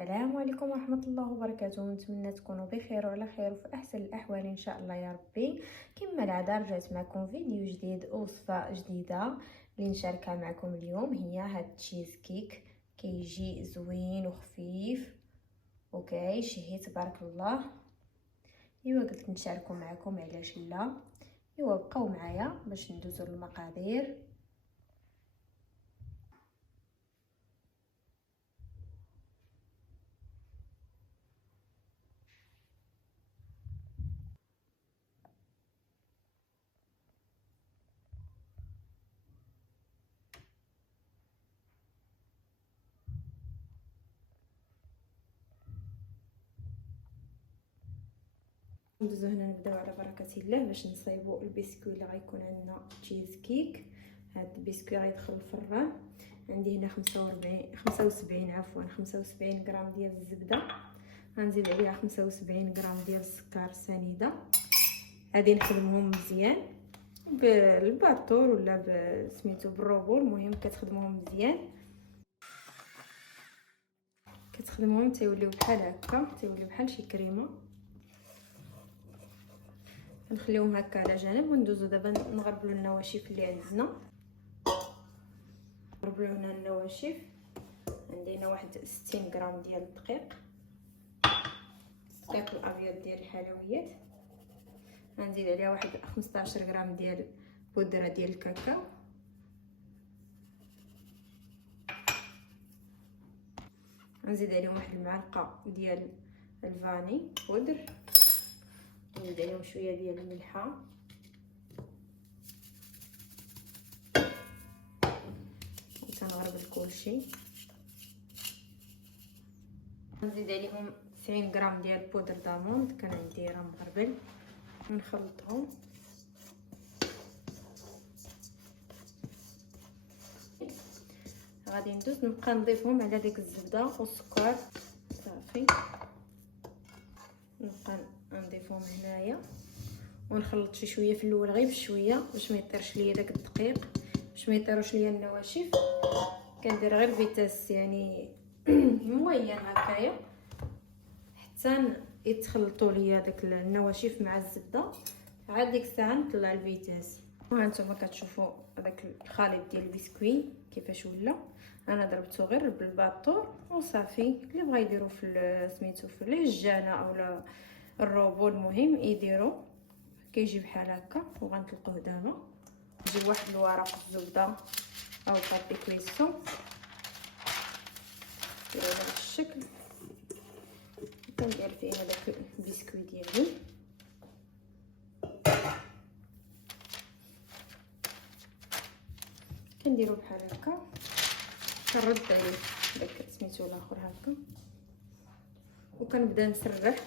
السلام عليكم ورحمه الله وبركاته. نتمنى تكونوا بخير وعلى خير وفي احسن الاحوال ان شاء الله يا ربي. كما العاده رجعت معكم فيديو جديد ووصفه جديده اللي نشاركها معكم اليوم. هي هاد التشيز كيك، كيجي زوين وخفيف وكيشهي تبارك الله. قلت نشاركو معكم، علاش لا. بقاو معايا باش ندوزو للمقادير. ندوزو هنا، نبداو على بركه الله باش نصايبوا البسكوي اللي غيكون عندنا تشيز كيك. هاد البسكوي غيدخل الفران. عندي هنا 75 غرام ديال الزبده، غنزيد عليها 75 غرام ديال السكر سنيده. غادي نخدمهم مزيان بالباطور ولا سميتو بالروبو، المهم كتخدموهم مزيان، كتخدموهم تيوليو بحال هكا، تيوليو بحال شي كريمه. نخليوهم هكا على جانب وندوزو دابا نغربلو النواشف اللي عندنا. نغربلو هنا النواشف. عندي هنا واحد 60 غرام ديال الدقيق الابيض ديال الحلويات. غنزيد عليها واحد 15 غرام ديال بودره ديال الكاكاو. غنزيد عليهم واحد المعلقه ديال الفاني بودر. نزيد عليهم شويه ديال الملحه. تنغربل كلشي. نزيد عليهم 90 غرام ديال بودر داموند، كان عندي راه مغربل، ونخلطهم. غادي ندوز نبقى نضيفهم على ديك الزبده والسكر صافي. نبقى نضيفهم هنايا ونخلط شي شويه في الاول، غير بشويه باش ما يطيرش ليا داك الدقيق، باش ما يطيروش ليا النواشف. كندير غير فيتاس يعني موين هكايا حتى يتخلطوا ليا داك النواشف مع الزبده. عاد ديك الساعه نطلع الفيتاس. وهانتوما كتشوفوا داك الخليط ديال البسكوي كيفاش ولا. انا ضربته غير بالباطور وصافي. اللي بغا يديروا في سميتو في العجانه اولا الروبو، المهم يديروا كيجي بحال هكا. وغنطلقوه دابا. نجيب واحد الورق الزبده او بابي كريستو بهذا الشكل، كندير فيه هذاك البسكوي ديالي. كنديرو بحال هكا، كنرد عليه داك سميتو الاخر هكا وكنبدا نسرح.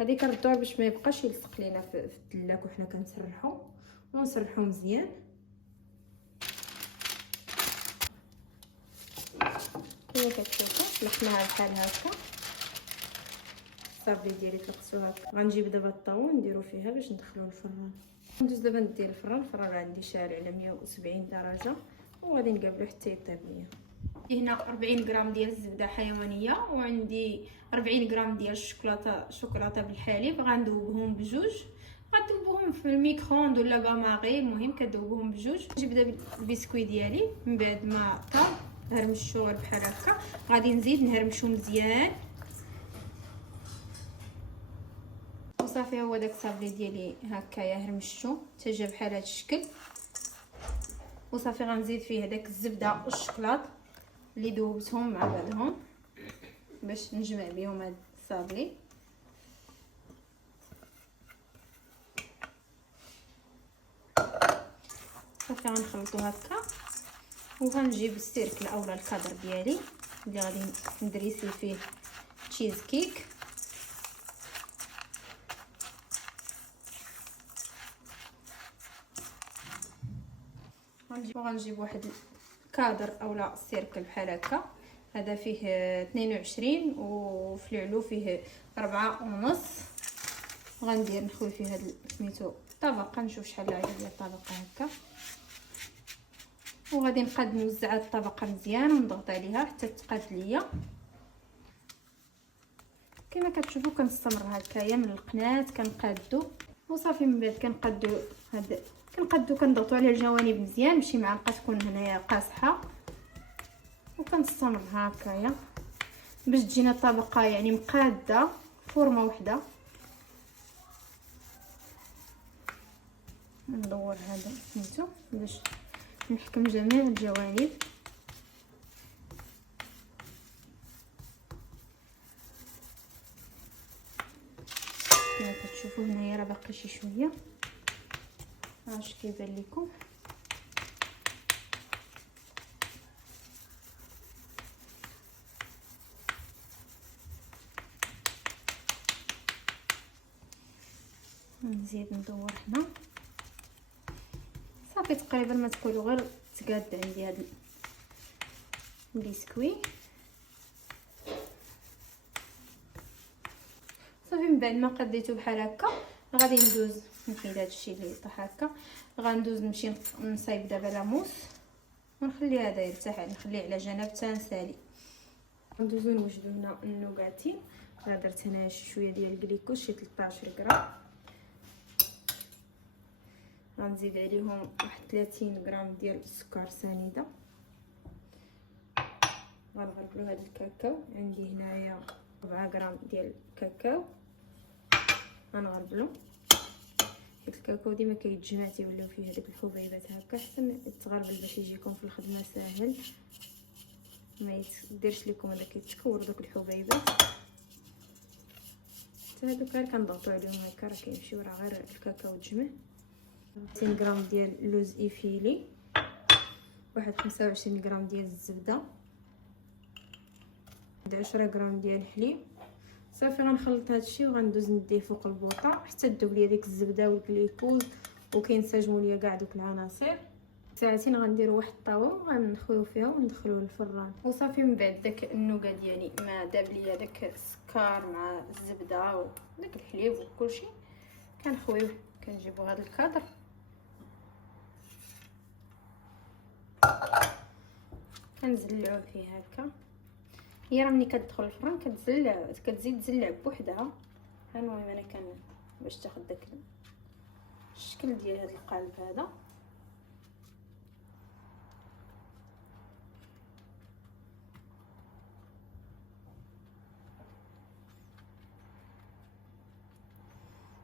هذه كنردوها باش ما يبقاش يلصق لينا في الدلاك وحنا كنسرحو، ونسرحو مزيان. كما كتشوفوا لقناها بحال هكا. الصابلي ديالي طلقتو هكا. غنجيب دابا الطاوه نديرو فيها باش ندخلوه الفران. ندوز دابا ندير الفران عندي شارع على 170 درجه، وغادي نقابلو حتى يطيب ليا. هنا 40 غرام ديال الزبده حيوانيه، وعندي 40 غرام ديال شوكولاته بالحليب. غندوبهم بجوج، غندوبهم في الميكرووند ولا باماغي، المهم كدوبهم بجوج. نجيب دابا البسكوي ديالي من بعد ما طاب هرمشو غير بحال هكا. غادي نزيد نهرمشو مزيان وصافي. هو داك الصابلي ديالي هكايا هرمشتو حتى جا بحال هذا الشكل وصافي. غنزيد فيه داك الزبده والشوكولاط اللي ذوبتهم مع بعضهم باش نجمع بهم هاد الصابلي. صافي غنخلطو هكا. وغنجيب السيركل اولا الكادر ديالي اللي غادي ندريسي فيه تشيز كيك. غنجيب واحد الكادر اولا سيركل بحال هكا. هذا فيه 22 وفي العلو فيه 4.5. غندير نخوي فيه هاد سميتو طبقه، نشوف شحال عندي ديال الطبقه هكا. وغادي نقاد نوزع هاد الطبقه مزيان ونضغط عليها حتى تقاد ليا. كما كتشوفوا كنستمر هكايا من القناه كنقادو وصافي. من بعد كنضغطوا على الجوانب مزيان باش معلقه تكون هنايا قاصحه، وكنستمر هكايا باش تجينا طبقه يعني مقاده فورمه وحده. ندور هذا سميتو باش نحكم جميع الجوانب. كما كتشوفوا هنايا راه باقي شي شويه، واش كيبان لكم؟ نزيد ندور هنا صافي. تقريبا ما تقولوا غير تقاد عندي هذا البسكوي صافي. من بعد ما قديته بحال هكا غادي ندوز نحيد هذا الشيء اللي طاح هكا. غندوز نمشي نصايب دابا لاموس ونخلي هذا يرتاح، نخليه على جنب حتى نسالي. ندوزو نوجدو هنا النوغاتي. درت هنا شويه ديال الجليكوز شي 13 غرام. غنزيد عليهم واحد 30 غرام ديال السكر سنيده. غنغربلو هذا الكاكاو، عندي هنايا 4 غرام ديال الكاكاو. غنغربلو حيت الكاكاو ديما كيتجمع تيوليو فيه هذوك الحبيبات هكا، حسن يتغربل باش يجيكم في الخدمه ساهل، ما يديرش لكم هذاك يتكور دوك الحبيبات. حتى هذوك غير كنضغطوا عليهم هكا راه كيمشيو، راه غير الكاكاو تجمع. 200 غرام ديال اللوز ايفيلي، واحد 25 غرام ديال الزبده، 10 غرام ديال الحليب. صافي غنخلط هادشي وغندوز نديه فوق البوطه حتى تذوب ليا ديك الزبده والجليكوز وكينسجموا ليا كاع دوك العناصر. ساعتين غنديروا واحد الطاوه وغنخويو فيها وندخلوه للفران. وصافي من بعد داك النوغا ديالي ما داب ليا داك السكر مع الزبده وداك الحليب وكلشي، كنخويوه. كنجيبو هذا الكادر كنزلعوه فيه هكا. هي راه ملي كتدخل الفران كتزيد تزلع بوحدها. المهم انا باش تاخد داك الشكل ديال هذا القالب هذا.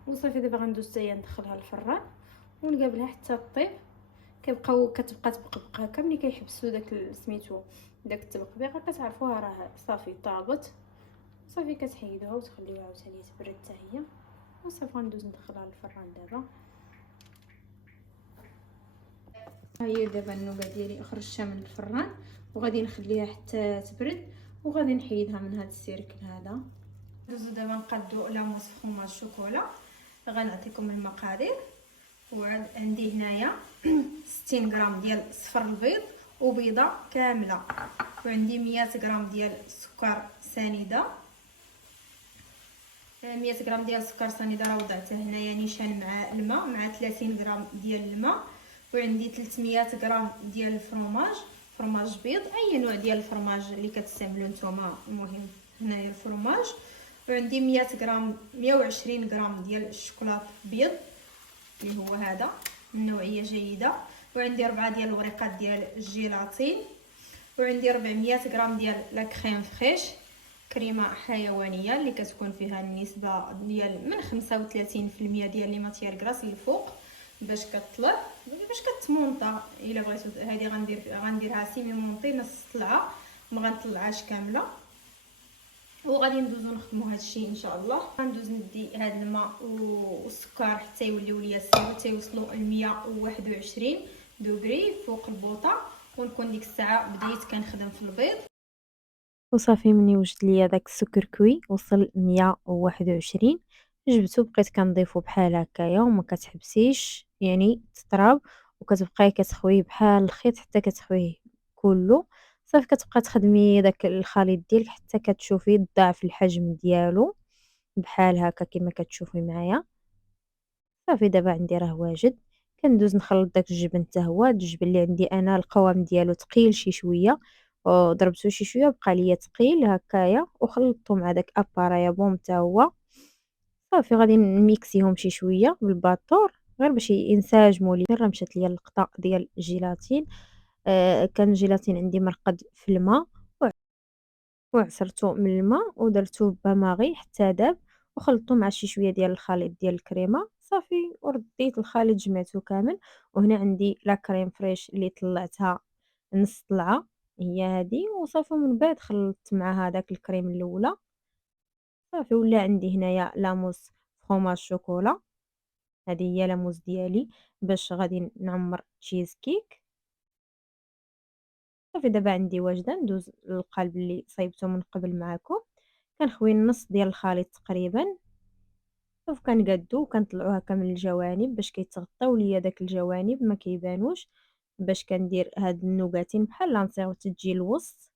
وصافي دابا غندوز حتى هي ندخلها للفران ونقابلها حتى طيب. كتبقى تبقبق هكا. ملي كيحبسوا داك سميتو داك التبقبيقه كتعرفوها راه صافي طابت. صافي كتحيدوها وتخليوها عاوتاني تبرد حتى هي. وصافي غندوز ندخلها للفران دابا. ها هي دابا النوغا ديالي خرجتها من الفران وغادي نخليها حتى تبرد وغادي نحيدها من هذا السيركل هذا. ندوزو دابا نقادو لاموس فرماج شوكولا. غنعطيكم المقادير. وعندي هنايا 60 غرام ديال صفر البيض وبيضه كامله، وعندي 100 غرام ديال السكر سنيده. 100 غرام ديال السكر سنيده راه وضعته هنايا نيشان مع الماء مع 30 غرام ديال الماء. وعندي 300 غرام ديال الفرماج، فرماج بيض، اي نوع ديال الفرماج اللي كتستعملوا نتوما. المهم هنايا الفرماج. وعندي 100 غرام 120 غرام ديال الشوكولاط بيض اللي هو هذا من نوعيه جيده. وعندي 4 ديال الوريقات ديال الجيلاتين. وعندي 400 غرام ديال لا كريم فريش، كريمه حيوانيه اللي كتكون فيها النسبه ديال من 35% ديال لي ماتيير غراس الفوق باش كطلع باش كتمونطا. الا بغيتو هذه غنديرها سيمي مونطي نص طلعه، ما غنطلعهاش كامله. وغادي ندوزو نخدموا هادشي ان شاء الله. غندوز ندي هاد الماء والسكر حتى يوليو ليا ساهل، حتى يوصلوا ل 121 دوغري فوق البوطه، ونكون ديك الساعه بديت كنخدم في البيض. وصافي مني وجد ليا داك السكر كوي وصل 121 جبتو بقيت كنضيفو بحال هكايا وما كتحبسيش يعني تطراب، وكتبقاي كتخويه بحال الخيط حتى كتخويه كله. صافي كتبقى تخدمي داك الخليط ديالك حتى كتشوفي ضعف الحجم ديالو بحال هكا كما كتشوفي معايا. صافي دابا عندي راه واجد. كندوز نخلط داك الجبن حتى هو. الجبن اللي عندي انا القوام ديالو ثقيل شي شويه، وضربته شي شويه بقى ليا ثقيل هكايا وخلطته مع داك ابارايا بوم حتى هو. صافي غادي نميكسيهم شي شويه بالباطور غير باش ينسجموا لي. راه مشات ليا اللقطه ديال الجيلاتين. كان الجيلاتين عندي مرقد في الماء وعصرته من الماء ودرته باماغي حتى داب وخلطته مع شي شويه ديال الخليط ديال الكريمه صافي ورديت الخليط جمعته كامل. وهنا عندي لا كريم فريش اللي طلعتها نص طلعه هي هذه وصافي من بعد خلطت مع هذاك الكريم الاولى. صافي ولا عندي هنايا لاموس فرomاج شوكولا هذه هي لاموس ديالي باش غادي نعمر تشيز كيك. صافي دابا عندي واجده ندوز للقالب اللي صايبته من قبل معاكم. كنخوي النص ديال الخليط تقريبا وكنقادو وكنطلعو هكا من الجوانب باش كيتغطاو ليا داك الجوانب ما كيبانوش. باش كندير هاد النوغاتين بحال لانصيغ تجي الوسط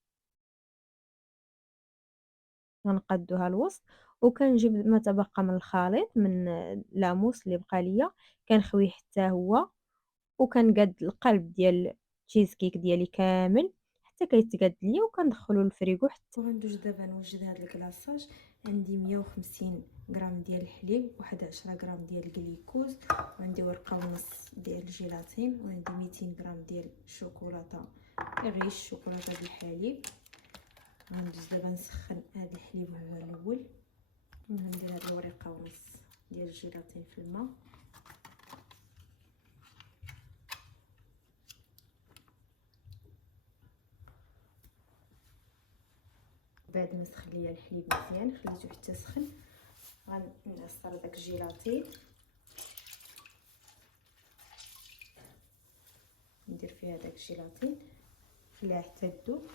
غنقادوها الوسط. وكنجيب ما تبقى من الخليط من لاموس اللي بقى ليا كنخويه حتى هو وكنقاد القلب ديال التشيز كيك ديالي كامل حتى كيتقاد ليا وكندخلو للفريغو حتى وغندوز دابا نوجد هذا الكلاصاج. عندي 150 غرام ديال الحليب، واحد 10 غرام ديال الجليكوز، وعندي ورقه ونص ديال الجيلاتين، وعندي 200 غرام ديال الشوكولاته غير الشوكولاته بالحليب. غندوز دابا نسخن هذا الحليب هو الاول وندير هاد الورقه ونص ديال الجيلاتين في الماء. بعد ما سخن ليا الحليب مزيان خليته حتى سخن غنعصر داك الجيلاتين ندير فيها داك الجيلاتين خليها حتى تذوب.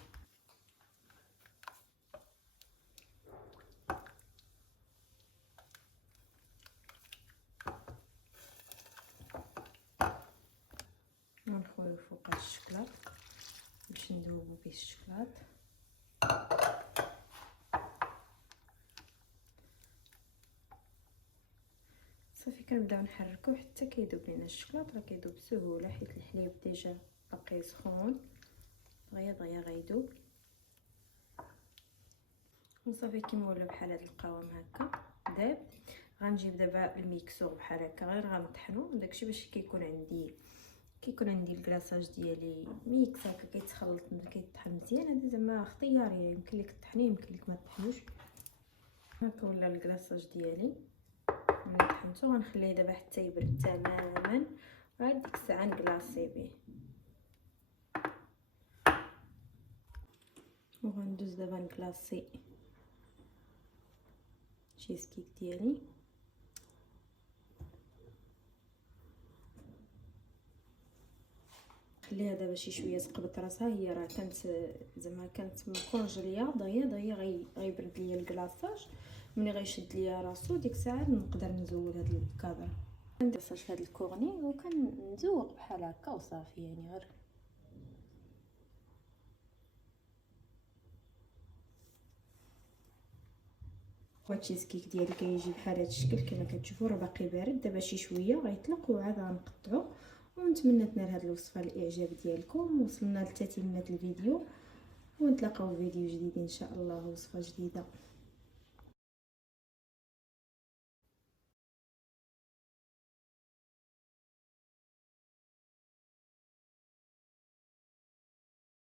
ونخويو فوق الشكلاط باش نذوبو به الشكلاط. صافي كنبداو نحركوه حتى كيذوب لينا الشكلاط. راه كيذوب بسهوله حيت الحليب ديجا باقي سخون دغيا غيذوب. وصافي كيما ولا بحال هذا القوام هكا داب. غنجيب دابا الميكسور بحال هكا غير غنطحنو داكشي باش كيكون عندي الكلاصاج ديالي ميكس هكا كيتخلط كيطحن مزيان. هذا زعما اختياري يمكن لك تطحنيه يمكن لك ما تطحنوش. هكا ولا الكلاصاج ديالي ملي طحنته غنخليه دابا حتى يبرد تماما وهاد ديك الساعه نكلاصي به. وغندوز دابا نكلاصي تشيز كيك ديالي. خليها دابا شي شويه تقبط راسها. هي راه كانت زعما كانت مكونجليه دغيا غيبرد ليا الكلاصاج. ملي غيشد ليا راسو ديك الساعه نقدر نزول هاد الكادر. ندير هاد الكورني وكنزوق بحال هكا وصافي يعني غير التشيز كيك ديالي كيجي بحال هذا الشكل كما كتشوفوا. راه باقي بارد دابا شي شويه غيطلق وعاد غنقطعو. ونتمنى تنال هذه الوصفه الاعجاب ديالكم. وصلنا لتتمه الفيديو ونتلاقاو في فيديو جديد ان شاء الله وصفه جديده.